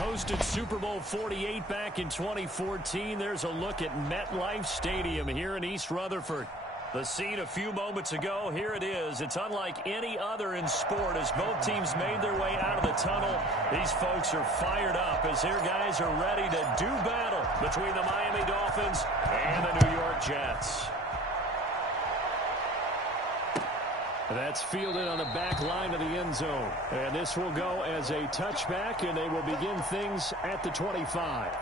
hosted Super Bowl 48 back in 2014. There's a look at MetLife Stadium here in East Rutherford. The scene a few moments ago, here it is. It's unlike any other in sport as both teams made their way out of the tunnel. These folks are fired up as their guys are ready to do battle between the Miami Dolphins and the New York Jets. That's fielded on the back line of the end zone. And this will go as a touchback, and they will begin things at the 25.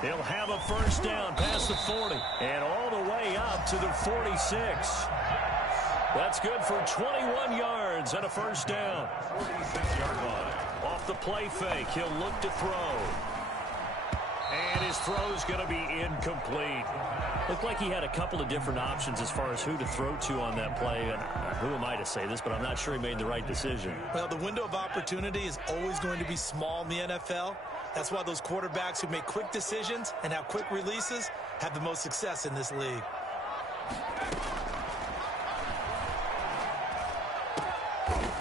He'll have a first down past the 40 and all the way up to the 46. That's good for 21 yards and a first down. 46-yard line. Off the play fake, he'll look to throw. And his throw's going to be incomplete. Looked like he had a couple of different options as far as who to throw to on that play. And who am I to say this, but I'm not sure he made the right decision. Well, the window of opportunity is always going to be small in the NFL. That's why those quarterbacks who make quick decisions and have quick releases have the most success in this league.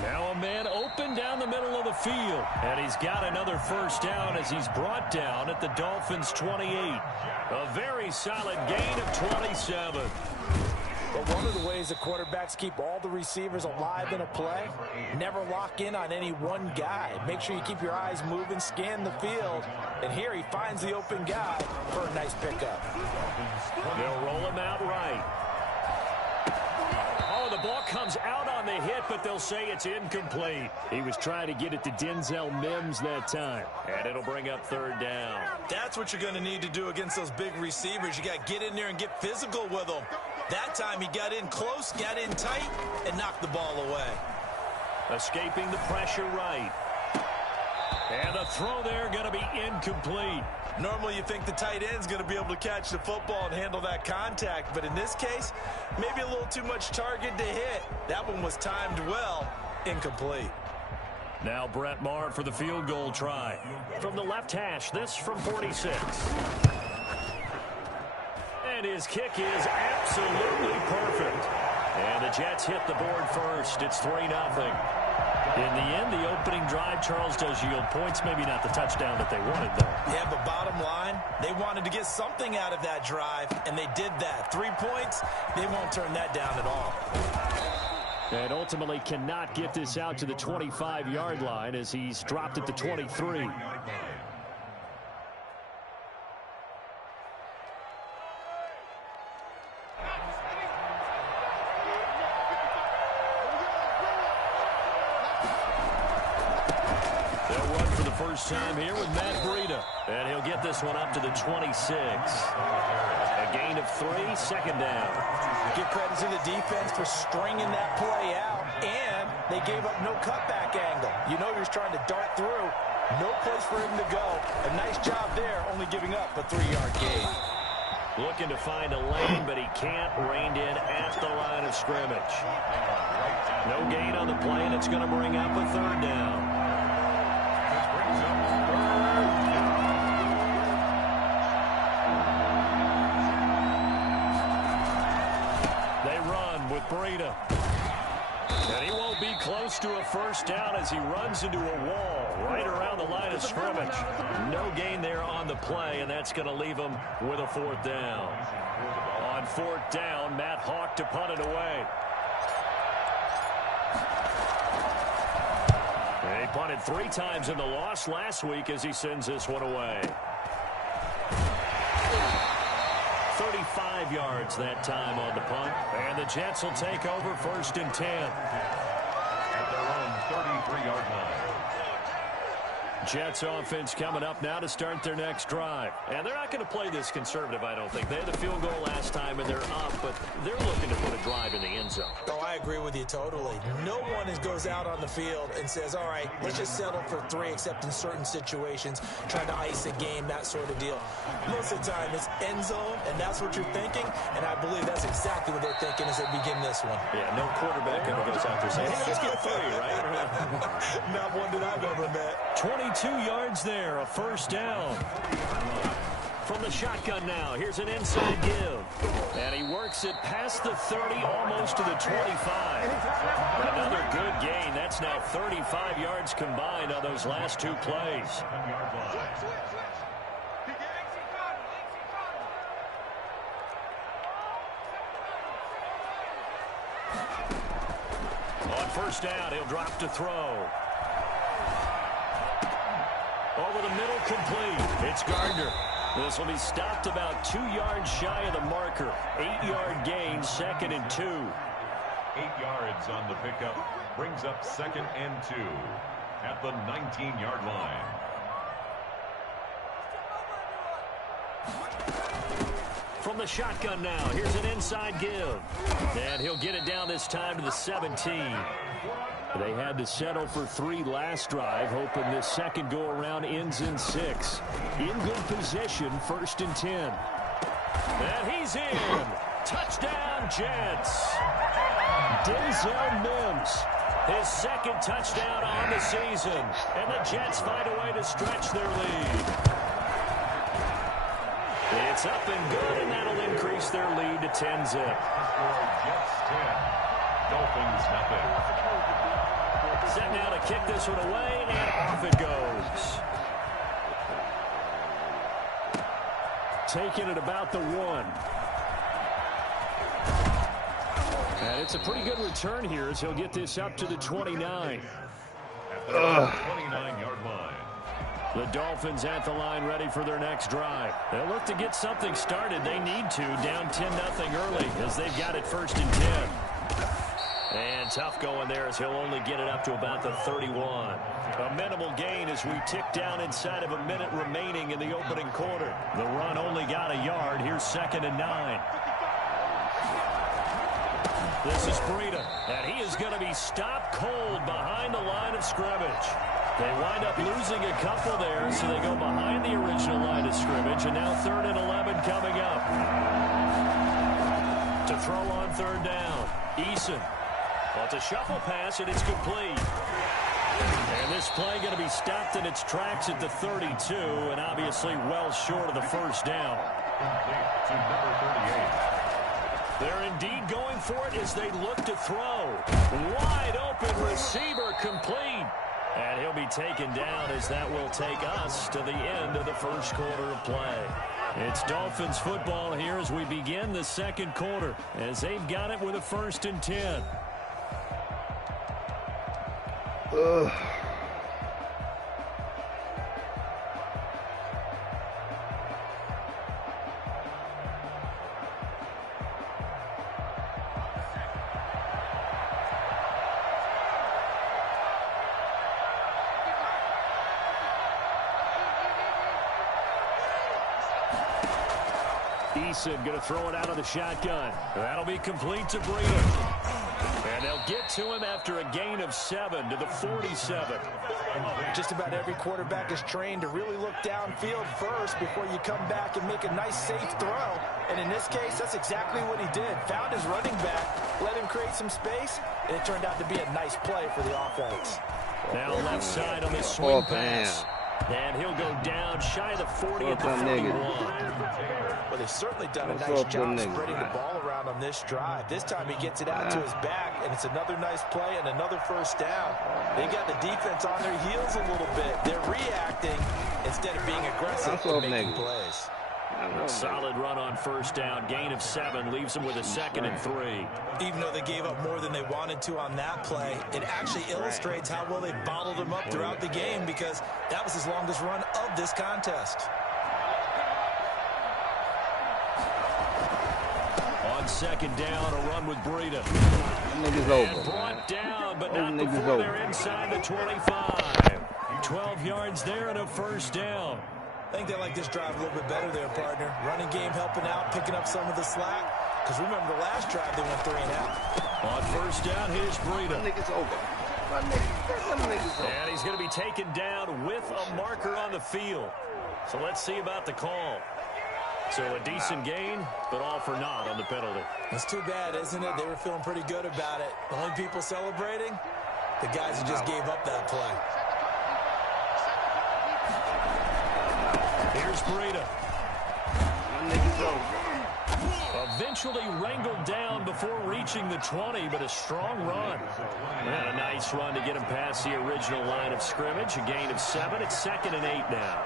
Now a man open down the middle of the field. And he's got another first down as he's brought down at the Dolphins' 28. A very solid gain of 27. But one of the ways that quarterbacks keep all the receivers alive in a play, never lock in on any one guy. Make sure you keep your eyes moving, scan the field. And here he finds the open guy for a nice pickup. They'll roll him out right. Oh, the ball comes out on the hit, but they'll say it's incomplete. He was trying to get it to Denzel Mims that time. And it'll bring up third down. That's what you're going to need to do against those big receivers. You got to get in there and get physical with them. That time he got in close, got in tight, and knocked the ball away. Escaping the pressure right. And the throw there going to be incomplete. Normally you think the tight end's going to be able to catch the football and handle that contact. But in this case, maybe a little too much target to hit. That one was timed well. Incomplete. Now Brett Maher for the field goal try. From the left hash, this from 46. And his kick is absolutely perfect. And the Jets hit the board first. It's 3-0. In the end, the opening drive, Charles, does yield points. Maybe not the touchdown that they wanted, though. Yeah, but bottom line, they wanted to get something out of that drive, and they did that. 3 points, they won't turn that down at all. And ultimately cannot get this out to the 25-yard line as he's dropped at the 23. First time here with Matt Breida. And he'll get this one up to the 26. A gain of 3, second down. Give credit to the defense for stringing that play out, and they gave up no cutback angle. You know you're trying to dart through. No place for him to go. A nice job there, only giving up a 3-yard gain. Looking to find a lane, but he can't. Reined in at the line of scrimmage. No gain on the play, and it's going to bring up a third down. They run with Breida. And he won't be close to a first down as he runs into a wall right around the line of scrimmage. No gain there on the play, and that's going to leave him with a fourth down. On fourth down, Matt Hawk to punt it away. And he punted 3 times in the loss last week as he sends this one away. 35 yards that time on the punt. And the Jets will take over first and 10. At their own 33-yard line. Jets offense coming up now to start their next drive. And they're not going to play this conservative, I don't think. They had the field goal last time, and they're up, but they're looking to put a drive in the end zone. Oh, I agree with you totally. No one goes out on the field and says, all right, let's just settle for 3, except in certain situations, trying to ice a game, that sort of deal. Most of the time, it's end zone, and that's what you're thinking, and I believe that's exactly what they're thinking as they begin this one. Yeah, no quarterback ever goes out there saying, hey, let's get 3, right? Not one that I've ever met. 22 yards there, a first down. From the shotgun now, here's an inside give. And he works it past the 30, almost to the 25. Another good gain. That's now 35 yards combined on those last 2 plays. On first down, he'll drop to throw. Over the middle, complete. It's Gardner. This will be stopped about 2 yards shy of the marker. 8-yard gain, 2nd and 2. 8 yards on the pickup. Brings up 2nd and 2 at the 19-yard line. From the shotgun now, here's an inside give. And he'll get it down this time to the 17. They had to settle for 3 last drive, hoping this second go-around ends in 6. In good position, 1st and 10. And he's in. Touchdown, Jets. Denzel Mims, his 2nd touchdown on the season. And the Jets find a way to stretch their lead. It's up and good, and that'll increase their lead to 10-zip. Jets 10. Dolphins nothing. Set now to kick this one away, and off it goes. Taking it about the 1. And it's a pretty good return here as he'll get this up to the 29. At the 29-yard line. The Dolphins at the line ready for their next drive. They'll look to get something started. They need to, down 10-0 early as they've got it 1st and 10. And tough going there as he'll only get it up to about the 31. A minimal gain as we tick down inside of a minute remaining in the opening quarter. The run only got a yard. Here's 2nd and 9. This is Breida, and he is going to be stopped cold behind the line of scrimmage. They wind up losing a couple there, so they go behind the original line of scrimmage, and now 3rd and 11 coming up. To throw on 3rd down, Eason. Well, it's a shuffle pass, and it's complete. And this play going to be stopped in its tracks at the 32, and obviously well short of the 1st down. To number 38. They're indeed going for it as they look to throw. Wide open receiver complete. And he'll be taken down as that will take us to the end of the 1st quarter of play. It's Dolphins football here as we begin the 2nd quarter, as they've got it with a 1st and 10. Eason going to throw it out of the shotgun. That'll be complete to Breida. And they'll get to him after a gain of 7 to the 47. Just about every quarterback is trained to really look downfield first before you come back and make a nice, safe throw. And in this case, that's exactly what he did. Found his running back, let him create some space, and it turned out to be a nice play for the offense. Now left side on this swing pass. And he'll go down shy of the 40 at the 41. Well, they've certainly done a nice job spreading the ball around on this drive. This time he gets it out to his back, and it's another nice play and another 1st down. They've got the defense on their heels a little bit. They're reacting instead of being aggressive and making plays. Solid run on 1st down. Gain of 7 leaves them with a 2nd and 3. Even though they gave up more than they wanted to on that play, it actually illustrates how well they bottled them up throughout the game, because that was his longest run of this contest. On 2nd down, a run with Breida. Niggas over. Brought down, but not before they're inside the 25. 12 5 yards there and a first down. I think they like this drive a little bit better there, partner. Running game helping out, picking up some of the slack. Because remember, the last drive they went 3 and out. On first down, here's Breida. My nigga's over. My nigga's over. And he's going to be taken down with a marker on the field. So let's see about the call. So a decent gain, but all for naught on the penalty. It's too bad, isn't it? They were feeling pretty good about it. The only people celebrating, the guys who just gave up that play. Here's Breida. My nigga's over. Eventually wrangled down before reaching the 20, but a strong run. And a nice run to get him past the original line of scrimmage. A gain of 7. It's 2nd and 8 now.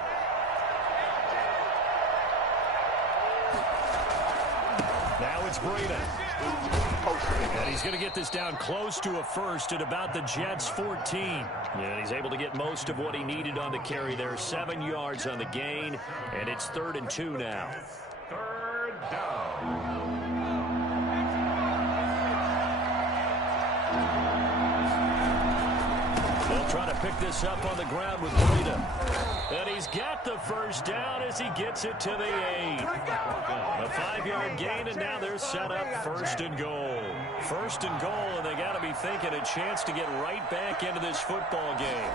Now it's Breida. And he's going to get this down close to a first at about the Jets' 14. And he's able to get most of what he needed on the carry there. 7 yards on the gain, and it's 3rd and 2 now. 3rd down. They'll try to pick this up on the ground with Breida. And he's got the first down as he gets it to the 8. A 5-yard gain, and now they're set up 1st and goal. 1st and goal, and they got to be thinking a chance to get right back into this football game.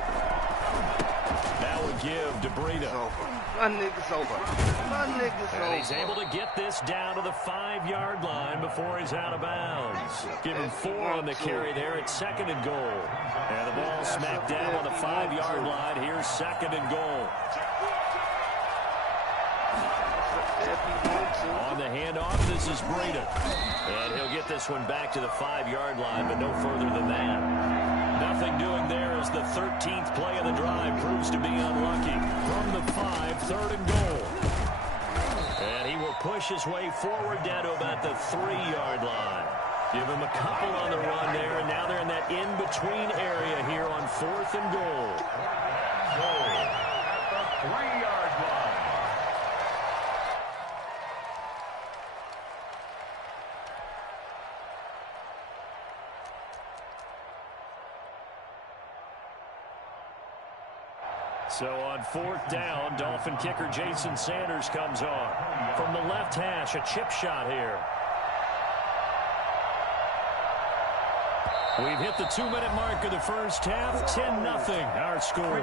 Now we give to Breida. My nigga's over. My nigga's over. And he's able to get this down to the 5-yard line before he's out of bounds. Give him 4 on the carry there at 2nd and goal. And the ball smacked down on the 5-yard line. Here's 2nd and goal. On the handoff, this is Breida. And he'll get this one back to the 5-yard line, but no further than that. Nothing doing there as the 13th play of the drive proves to be unlucky. From the 5, 3rd and goal. And he will push his way forward down to about the 3-yard line. Give him a couple on the run there, and now they're in that in-between area here on 4th and goal. Goal at the 3-yard line. So on 4th down, Dolphin kicker Jason Sanders comes on. From the left hash, a chip shot here. We've hit the 2-minute mark of the first half. 10-0 our score.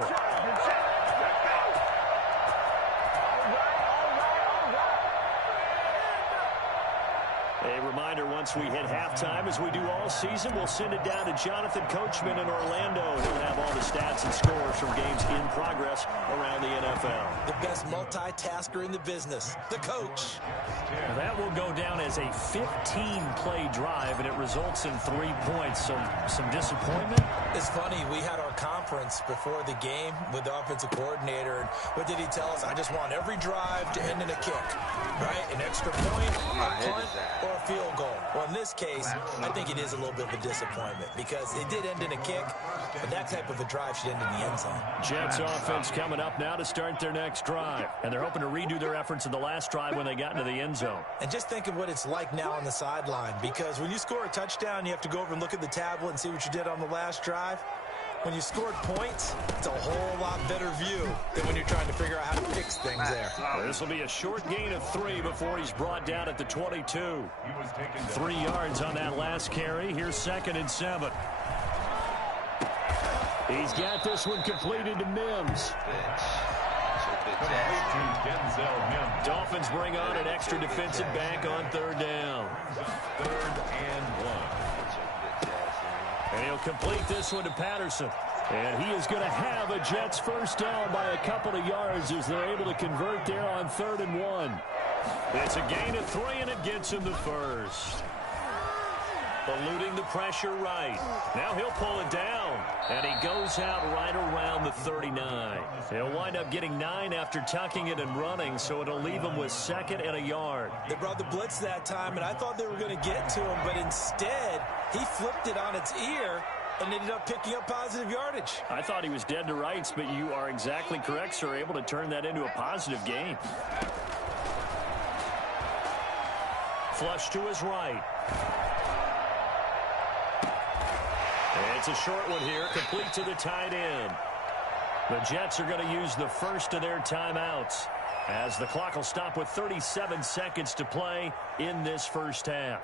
A reminder, once we hit halftime, as we do all season, we'll send it down to Jonathan Coachman in Orlando. He'll have all the stats and scores from games in progress around the NFL. The best multitasker in the business, the coach. That will go down as a 15-play drive, and it results in 3 points. So some disappointment. It's funny, we had our conference before the game with the offensive coordinator, and what did he tell us? I just want every drive to end in a kick, right? An extra point, a punt, or a field goal. Well, in this case, I think it is a little bit of a disappointment because it did end in a kick, but that type of a drive should end in the end zone. Jets offense coming up now to start their next drive, and they're hoping to redo their efforts in the last drive when they got into the end zone. And just think of what it's like now on the sideline, because when you score a touchdown, you have to go over and look at the tablet and see what you did on the last drive. When you scored points, it's a whole lot better view than when you're trying to figure out how to fix things there. This will be a short gain of 3 before he's brought down at the 22. 3 yards on that last carry. Here's 2nd and 7. He's got this one completed to Mims. Dolphins bring on an extra defensive back on 3rd down. 3rd and 1. And he'll complete this one to Patterson. And he is going to have a Jets first down by a couple of yards as they're able to convert there on 3rd and 1. It's a gain of 3, and it gets him the first. Eluding the pressure right. Now he'll pull it down. And he goes out right around the 39. He'll wind up getting 9 after tucking it and running, so it'll leave him with 2nd and a yard. They brought the blitz that time, and I thought they were going to get to him, but instead he flipped it on its ear and ended up picking up positive yardage. I thought he was dead to rights, but you are exactly correct, sir. Able to turn that into a positive gain. Flush to his right. It's a short one here, complete to the tight end. The Jets are going to use the first of their timeouts as the clock will stop with 37 seconds to play in this first half.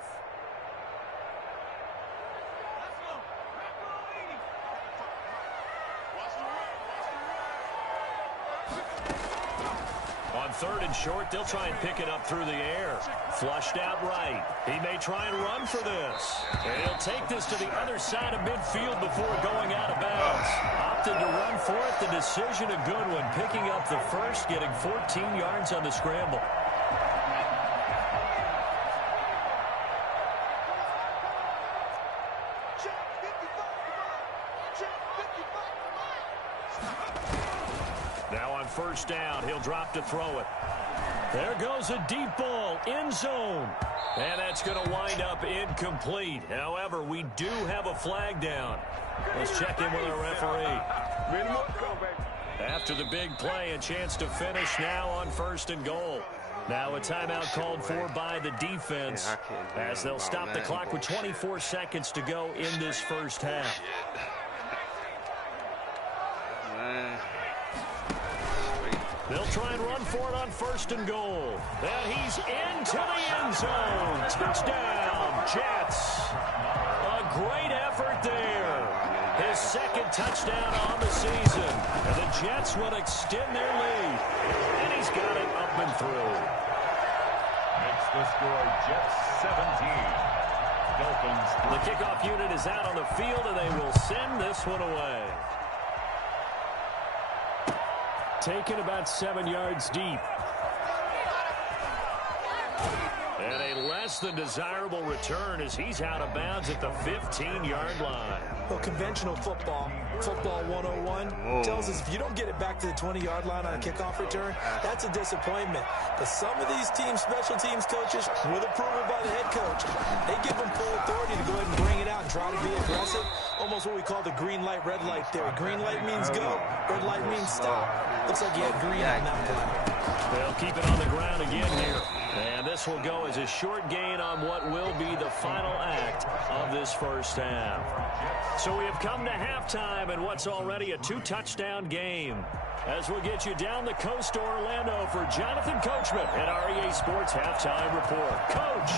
On 3rd and short, they'll try and pick it up through the air. Flushed out right. He may try and run for this. And he'll take this to the other side of midfield before going out of bounds. Opted to run for it. The decision a good one. Picking up the first, getting 14 yards on the scramble. Now on 1st down, he'll drop to throw it. There goes a deep ball, end zone. And that's going to wind up incomplete. However, we do have a flag down. Let's check in with our referee. After the big play, a chance to finish now on 1st and goal. Now a timeout called for by the defense as they'll stop the clock with 24 seconds to go in this first half. They'll try and run for it on 1st and goal. And he's into the end zone. Touchdown, Jets. A great effort there. His 2nd touchdown on the season. And the Jets will extend their lead. And he's got it up and through. Makes the score Jets 17. Dolphins. The kickoff unit is out on the field, and they will send this one away. Taken about 7 yards deep. And a less than desirable return as he's out of bounds at the 15-yard line. Well, conventional football 101, tells us if you don't get it back to the 20-yard line on a kickoff return, that's a disappointment. But some of these teams, special teams coaches, with approval by the head coach, they give them full authority to go ahead and bring it out and try to be aggressive. Almost what we call the green light, red light theory. Green light means go, red light means stop. Looks like you had green on that play. They'll keep it on the ground again here. And this will go as a short gain on what will be the final act of this first half. So we have come to halftime in what's already a 2-touchdown game. As we'll get you down the coast to Orlando for Jonathan Coachman at REA Sports Halftime Report. Coach,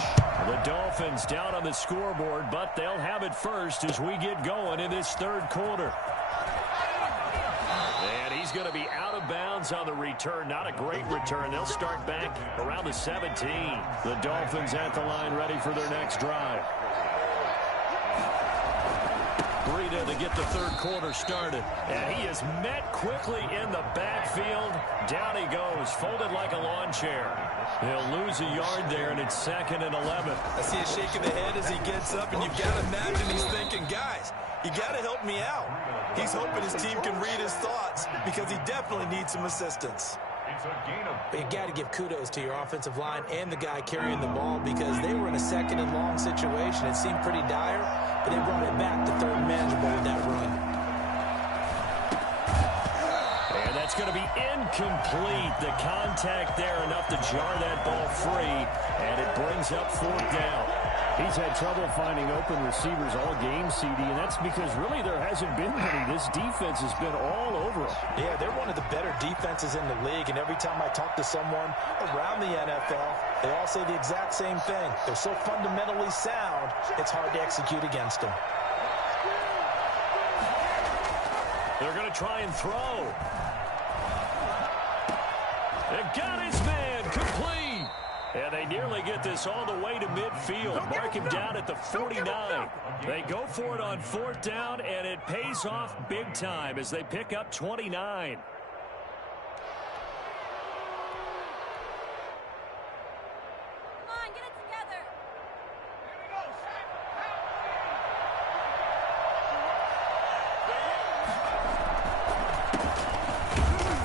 the Dolphins down on the scoreboard, but they'll have it first as we get going in this 3rd quarter. And he's going to be out of bounds on the return. Not a great return. They'll start back around the 17. The Dolphins at the line ready for their next drive. Breida to get the 3rd quarter started. And he is met quickly in the backfield. Down he goes, folded like a lawn chair. He'll lose a yard there, and it's 2nd and 11. I see a shake of the head as he gets up, and you've got to imagine he's thinking, guys, you got to help me out. He's hoping his team can read his thoughts because he definitely needs some assistance. But you got to give kudos to your offensive line and the guy carrying the ball because they were in a 2nd and long situation. It seemed pretty dire, but they brought it back to 3rd and manageable with that run. And that's going to be incomplete. The contact there enough to jar that ball free, and it brings up 4th down. He's had trouble finding open receivers all game, CD, and that's because really there hasn't been any. This defense has been all over him. Yeah, they're one of the better defenses in the league, and every time I talk to someone around the NFL, they all say the exact same thing. They're so fundamentally sound, it's hard to execute against them. They're going to try and throw. They got his man complete. And they nearly get this all the way to midfield. Mark him down at the 49. They go for it on 4th down, and it pays off big time as they pick up 29.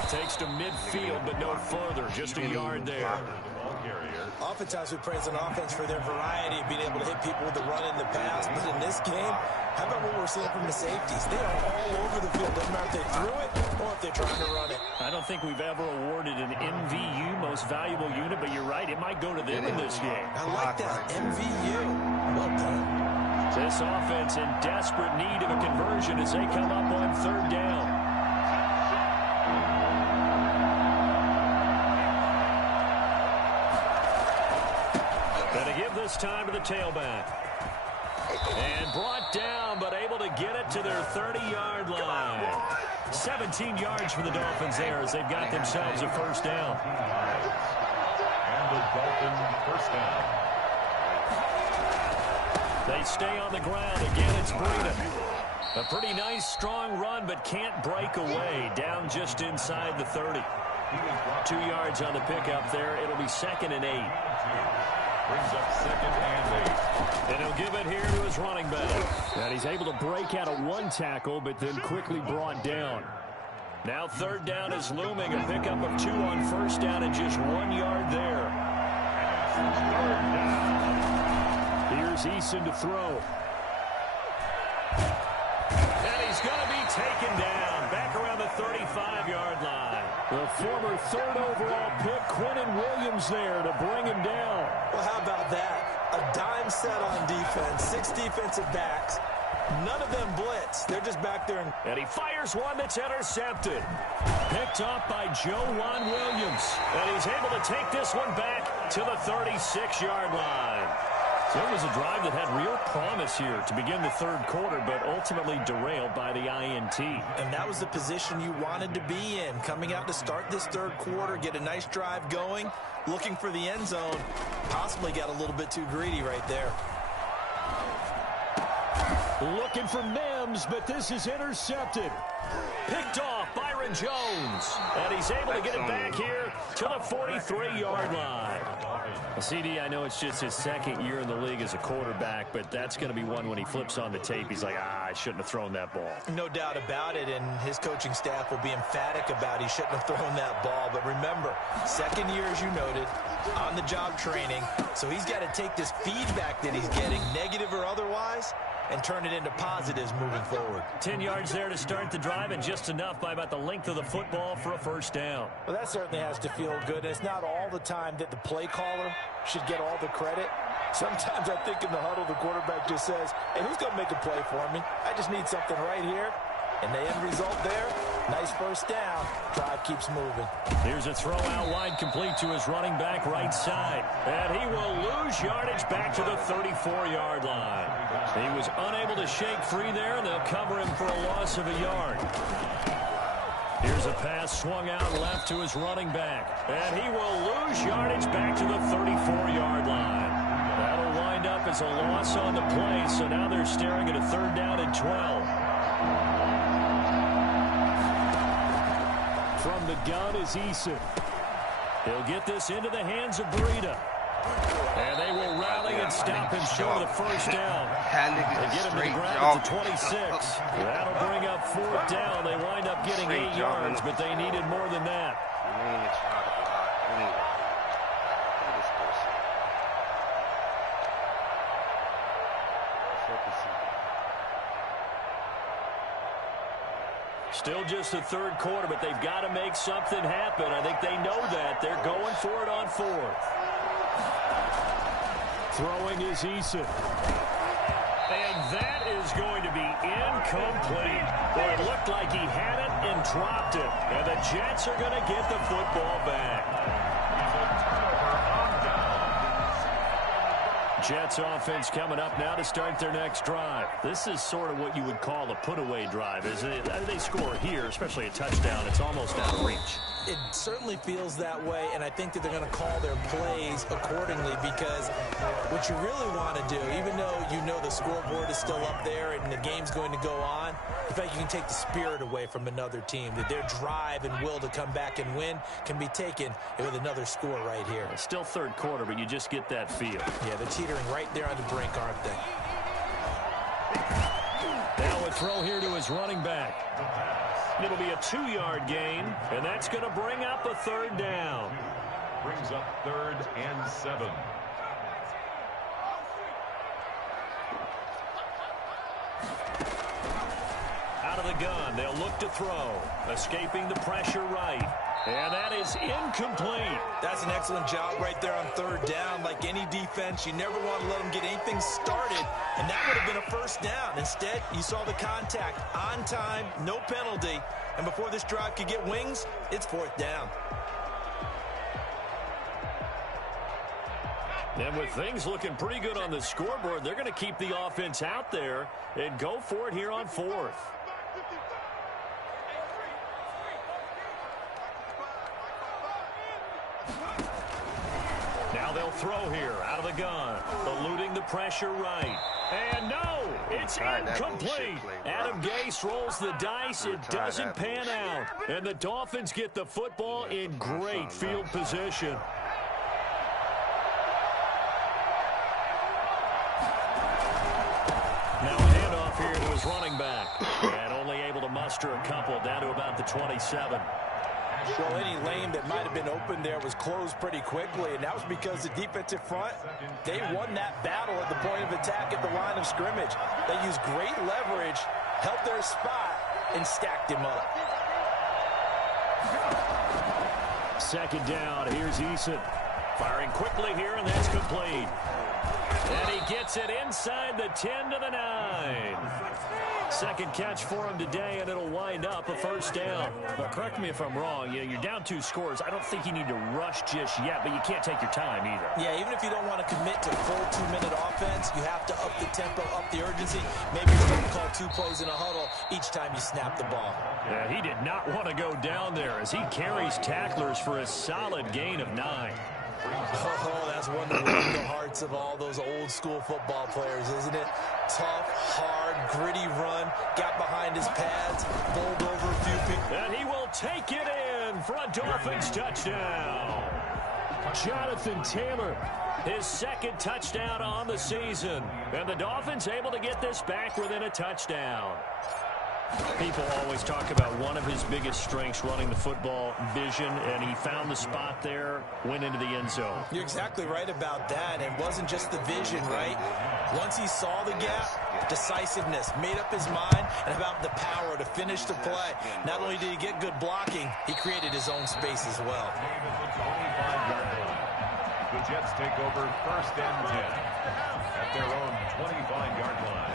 Takes to midfield, but no further. Just a yard there. Oftentimes we praise an offense for their variety of being able to hit people with the run and the pass. But in this game, how about what we're seeing from the safeties? They are all over the field. Doesn't matter if they threw it or if they're trying to run it. I don't think we've ever awarded an MVU, most valuable unit, but you're right. It might go to them in this game. I like that. MVU. Well done. This offense in desperate need of a conversion as they come up on 3rd down. Going to give this time to the tailback. And brought down, but able to get it to their 30-yard line. 17 yards for the Dolphins there as they've got themselves a first down. And the Dolphins first down. They stay on the ground. Again, it's Breida. A pretty nice, strong run, but can't break away. Down just inside the 30. 2 yards on the pickup there. It'll be 2nd and 8. Brings up 2nd and 8. And he'll give it here to his running back. And he's able to break out of one tackle, but then quickly brought down. Now 3rd down is looming. A pickup of 2 on first down and just 1 yard there. Here's Eason to throw. And he's going to be taken down. Back around the 35-yard line. The former 3rd overall pick, Quentin Williams, there to bring him down. Well, how about that? A dime set on defense, 6 defensive backs. None of them blitz. They're just back there. And he fires one that's intercepted. Picked off by Juan Williams. And he's able to take this one back to the 36-yard line. So it was a drive that had real promise here to begin the 3rd quarter, but ultimately derailed by the INT. And that was the position you wanted to be in. Coming out to start this 3rd quarter, get a nice drive going, looking for the end zone. Possibly got a little bit too greedy right there. Looking for Mims, but this is intercepted. Picked off Byron Jones. And he's able to get it back here to the 43-yard line. Well, CD, I know it's just his 2nd year in the league as a quarterback, but that's going to be one when he flips on the tape. He's like, I shouldn't have thrown that ball. No doubt about it, and his coaching staff will be emphatic about he shouldn't have thrown that ball. But remember, 2nd year, as you noted, on-the-job training. So he's got to take this feedback that he's getting, negative or otherwise, and turn it into positives moving forward. 10 yards there to start the drive, and just enough by about the length of the football for a first down. Well, that certainly has to feel good. It's not all the time that the play caller should get all the credit. Sometimes I think in the huddle, the quarterback just says, hey, who's going to make a play for me? I just need something right here. And the end result there, nice first down. Drive keeps moving. Here's a throw out wide, complete to his running back right side. And he will lose yardage back to the 34-yard line. He was unable to shake free there, and they'll cover him for a loss of a yard. Here's a pass swung out left to his running back. And he will lose yardage back to the 34-yard line. That'll wind up as a loss on the play, so now they're staring at a 3rd down and 12. From the gun is Eason. He'll get this into the hands of Breida. And they will rally and stop him short of the first down. They get him to the ground at the 26. That'll bring up 4th down. They wind up getting 8 yards, but they needed more than that. Still just the 3rd quarter, but they've got to make something happen. I think they know that. They're going for it on 4th. Throwing is Eason. And that is going to be incomplete. Boy, it looked like he had it and dropped it. And the Jets are going to get the football back. Jets offense coming up now to start their next drive. This is sort of what you would call a put-away drive, isn't it? They score here, especially a touchdown. It's almost out of reach. It certainly feels that way, and I think that they're going to call their plays accordingly, because what you really want to do, even though you know the scoreboard is still up there and the game's going to go on, in fact, you can take the spirit away from another team, that their drive and will to come back and win can be taken with another score right here. It's still 3rd quarter, but you just get that feel. Yeah, they're teetering right there on the brink, aren't they? Now a throw here to his running back. It'll be a 2-yard gain, and that's going to bring up a 3rd down. Brings up 3rd and 7. Out of the gun, they'll look to throw. Escaping the pressure right. And that is incomplete. That's an excellent job right there on 3rd down. Like any defense, you never want to let them get anything started, and that would have been a first down. Instead, you saw the contact on time, no penalty, and before this drive could get wings, it's 4th down. And with things looking pretty good on the scoreboard, they're going to keep the offense out there and go for it here on 4th. Now they'll throw here out of the gun, eluding the pressure right. And no, it's incomplete. Adam Gase rolls the dice. It doesn't pan out. And the Dolphins get the football in great field position. Now a handoff here to his running back. And only able to muster a couple down to about the 27. Well, any lane that might have been open there was closed pretty quickly, and that was because the defensive front, they won that battle at the point of attack at the line of scrimmage. They used great leverage, held their spot, and stacked him up. Second down, here's Eason. Firing quickly here, and that's complete. And he gets it inside the 10 to the 9. Second catch for him today, and it'll wind up a first down. But correct me if I'm wrong. You're down 2 scores. I don't think you need to rush just yet, but you can't take your time either. Yeah, even if you don't want to commit to full 2-minute offense, you have to up the tempo, up the urgency. Maybe you're going to call 2 plays in a huddle each time you snap the ball. Yeah, he did not want to go down there as he carries tacklers for a solid gain of 9. Oh, that's one that warmed the hearts of all those old-school football players, isn't it? Tough, hard, gritty run, got behind his pads, bowled over a few people. And he will take it in for a Dolphins touchdown. Jonathan Taylor, his second touchdown on the season. And the Dolphins able to get this back within a touchdown. People always talk about one of his biggest strengths, running the football, vision, and he found the spot there, went into the end zone. You're exactly right about that. It wasn't just the vision, right? Once he saw the gap, decisiveness, made up his mind, and about the power to finish the play. Not only did he get good blocking, he created his own space as well. The Jets take over 1st and 10 at their own 25-yard line.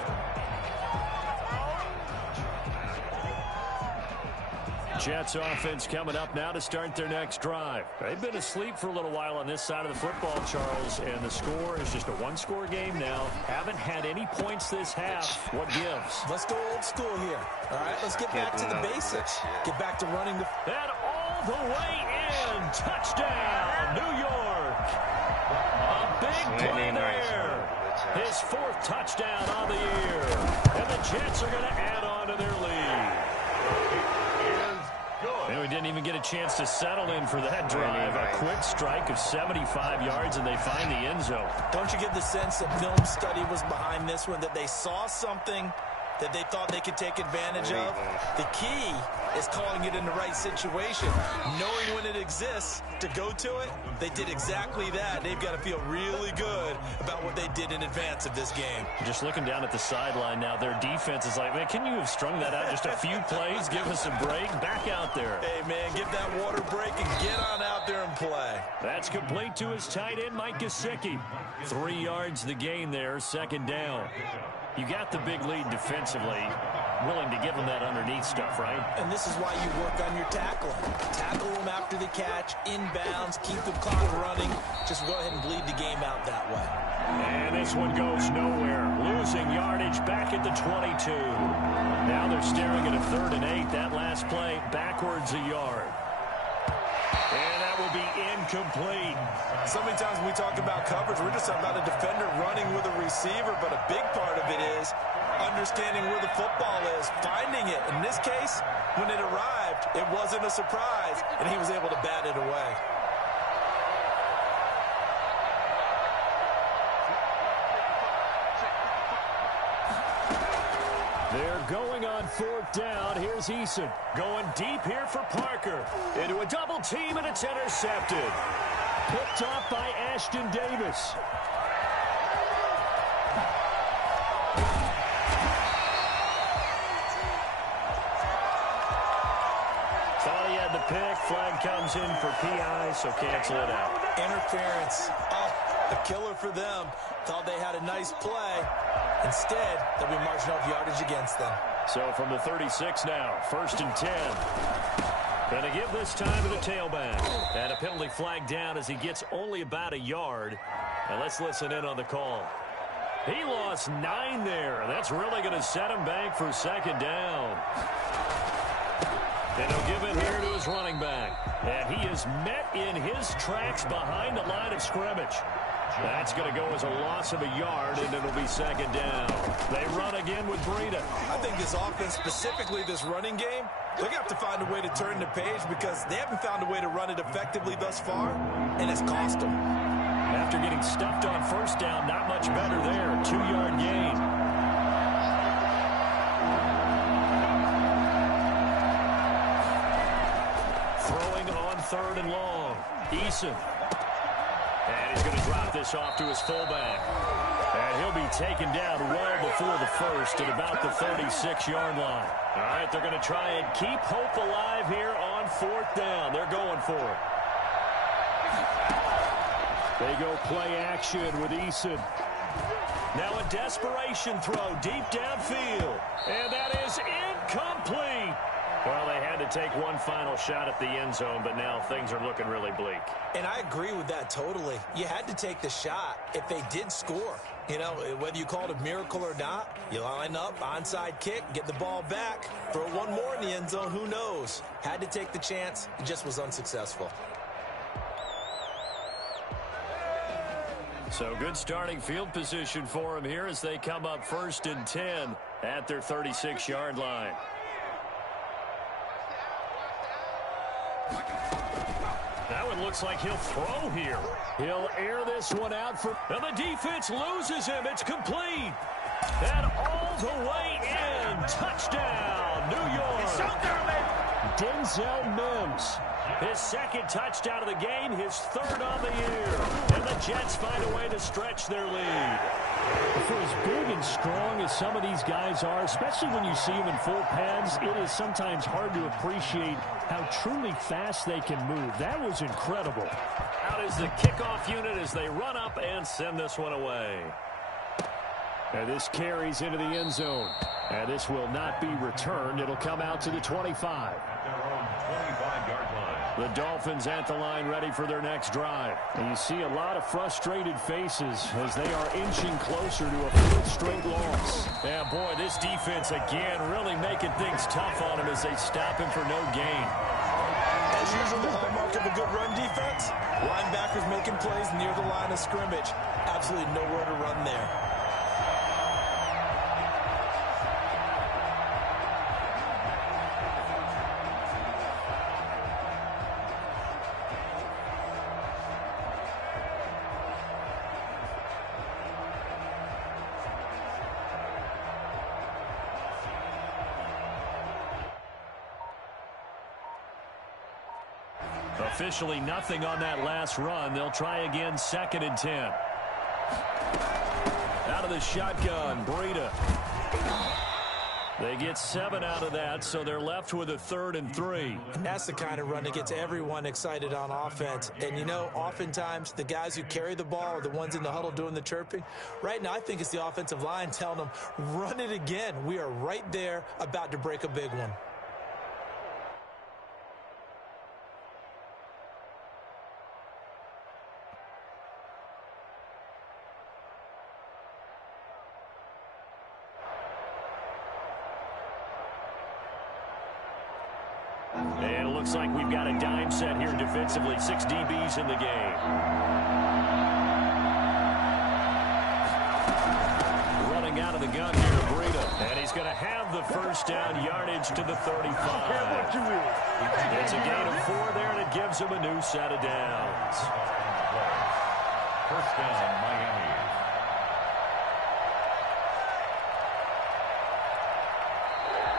Jets offense coming up now to start their next drive. They've been asleep for a little while on this side of the football, Charles, and the score is just a 1-score game now. Haven't had any points this half. What gives? Let's go old school here. All right, let's get back to the basics. Get back to running the... And all the way in. Touchdown, New York. A big play there. His 4th touchdown on the year. And the Jets are going to add on to their lead. And we didn't even get a chance to settle in for that drive. A quick strike of 75 yards, and they find the end zone. Don't you get the sense that film study was behind this one, that they saw something that they thought they could take advantage of? The key is calling it in the right situation. Knowing when it exists to go to it, they did exactly that. They've got to feel really good about what they did in advance of this game. Just looking down at the sideline now, their defense is like, man, can you have strung that out just a few plays? Give us a break. Back out there. Hey, man, give that water break and get on out there and play. That's complete to his tight end, Mike Gesicki. 3 yards the gain there, second down. You got the big lead defensively, willing to give them that underneath stuff, right? And this is why you work on your tackling. Tackle them after the catch, inbounds, keep the clock running. Just go ahead and bleed the game out that way. And this one goes nowhere. Losing yardage back at the 22. Now they're staring at a 3rd and 8. That last play, backwards a yard. And that will be incomplete. So many times when we talk about coverage, we're just talking about a defender running with a receiver, but a big part of it is understanding where the football is, finding it. In this case, when it arrived, it wasn't a surprise, and he was able to bat it away. They're going on 4th down. Here's Eason going deep here for Parker. Into a double team, and it's intercepted. Picked off by Ashton Davis. Thought he had the pick. Flag comes in for PI, so cancel it out. Interference. Oh, a killer for them. Thought they had a nice play. Instead, they'll be marching off yardage against them. So from the 36 now, 1st and 10. Going to give this time to the tailback. And a penalty flag down as he gets only about a yard. And let's listen in on the call. He lost 9 there. That's really going to set him back for second down. And he'll give it here to his running back. And he is met in his tracks behind the line of scrimmage. That's going to go as a loss of a yard, and it'll be second down. They run again with Breida. I think this offense, specifically this running game, they're going to have to find a way to turn the page because they haven't found a way to run it effectively thus far, and it's cost them. After getting stuffed on first down, not much better there. 2-yard gain. Throwing on 3rd and long. Eason. And he's going to drop this off to his fullback. And he'll be taken down well before the first at about the 36-yard line. All right, they're going to try and keep hope alive here on 4th down. They're going for it. They go play action with Eason. Now a desperation throw deep downfield. And that is incomplete. Well, they had to take one final shot at the end zone, but now things are looking really bleak. And I agree with that totally. You had to take the shot if they did score. You know, whether you call it a miracle or not, you line up, onside kick, get the ball back, throw one more in the end zone, who knows? Had to take the chance, it just was unsuccessful. So good starting field position for him here as they come up 1st and 10 at their 36-yard line. That one looks like he'll throw here. He'll air this one out for... And the defense loses him. It's complete. And all the way in. Touchdown, New York. Denzel Mims. His 2nd touchdown of the game, his 3rd on the year. And the Jets find a way to stretch their lead. For as big and strong as some of these guys are, especially when you see them in full pads, it is sometimes hard to appreciate how truly fast they can move. That was incredible. Out is the kickoff unit as they run up and send this one away. And this carries into the end zone. And this will not be returned. It'll come out to the 25. At their own 25-yard line. The Dolphins at the line ready for their next drive. And you see a lot of frustrated faces as they are inching closer to a 4th straight loss. Yeah, boy, this defense again really making things tough on him as they stop him for no gain. As usual, the hallmark of a good run defense, linebackers making plays near the line of scrimmage. Absolutely nowhere to run there. Officially nothing on that last run. They'll try again 2nd and 10. Out of the shotgun, Breida. They get 7 out of that, so they're left with a 3rd and 3. That's the kind of run that gets everyone excited on offense. And, you know, oftentimes the guys who carry the ball are the ones in the huddle doing the chirping. Right now, I think it's the offensive line telling them, run it again. We are right there about to break a big one. And it looks like we've got a dime set here defensively. 6 DBs in the game. Running out of the gun here, Breida. And he's going to have the first down, yardage to the 35. It's a gain of 4 there, and it gives him a new set of downs. First down, Miami.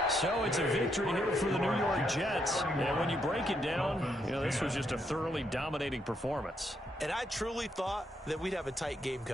So it's a victory here for the New York Jets. And when you break it down, you know, this was just a thoroughly dominating performance. And I truly thought that we'd have a tight game coming.